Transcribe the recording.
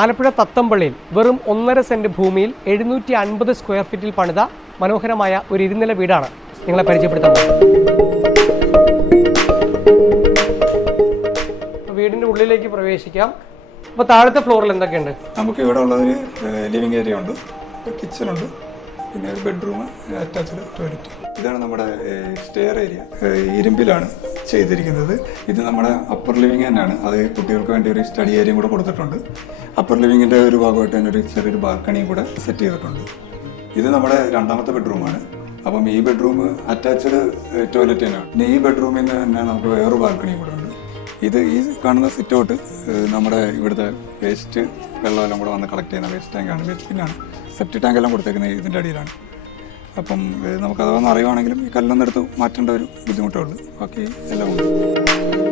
ആലപ്പുഴ തത്തമ്പള്ളിയിൽ വെറും 1.5 സെന്റ് ഭൂമിയിൽ 750 സ്ക്വയർ ഫീറ്റിൽ പണിത മനോഹരമായ ഒരു ഇരുനില വീടാണ് നിങ്ങളെ പരിചയപ്പെടുത്താൻ പോകുന്നത്. വീടിന്റെ ഉള്ളിലേക്ക് പ്രവേശിക്കാം. അപ്പോൾ താഴത്തെ ഫ്ലോറിൽ എന്തൊക്കെയുണ്ട്? നമുക്ക് ഇവിടെ ഉള്ളൊരു ലിവിങ് ഏരിയ ഉണ്ട്, കിച്ചൺ ഉണ്ട്, പിന്നെ ഒരു ബെഡ്റൂം, അറ്റാച്ച്ഡ് ടോയ്ലറ്റ്. ഇതാണ് നമ്മുടെ സ്റ്റെയർ ഏരിയ. ഇരുമ്പിലാണ് ചെയ്തിരിക്കുന്നത്. ഇത് നമ്മുടെ അപ്പർ ലിവിങ് തന്നെയാണ്. അത് കുട്ടികൾക്ക് വേണ്ടി ഒരു സ്റ്റഡി ഏരിയയും കൂടെ കൊടുത്തിട്ടുണ്ട്. അപ്പർ ലിവിങ്ങിൻ്റെ ഒരു ഭാഗമായിട്ട് തന്നെ ഒരു ചെറിയൊരു ബാൽക്കണിയും കൂടെ സെറ്റ് ചെയ്തിട്ടുണ്ട്. ഇത് നമ്മുടെ രണ്ടാമത്തെ ബെഡ്റൂമാണ്. അപ്പം ഈ ബെഡ്റൂം അറ്റാച്ച്ഡ് ടോയ്ലറ്റ് തന്നെയാണ്. പിന്നെ ഈ ബെഡ്റൂമിൽ നിന്ന് തന്നെ നമുക്ക് വേറൊരു ബാൽക്കണിയും കൂടെ ഉണ്ട്. ഇത് ഈ കാണുന്ന സിറ്റ് ഔട്ട് നമ്മുടെ ഇവിടുത്തെ വേസ്റ്റ് വെള്ളമെല്ലാം കൂടെ വന്ന് കളക്ട് ചെയ്യുന്ന വേസ്റ്റ് ടാങ്കാണ്. വേസ്റ്റ് പിന്നാണ് സെപ്റ്റി ടാങ്കെല്ലാം കൊടുത്തേക്കുന്നത് ഇതിൻ്റെ അടിയിലാണ്. അപ്പം നമുക്കതൊന്ന് അറിയുവാണെങ്കിലും ഈ കല്ലൊന്നും എടുത്ത് മാറ്റേണ്ട ഒരു ബുദ്ധിമുട്ടേ ഉള്ളൂ. ബാക്കി എല്ലാം ഉണ്ട്.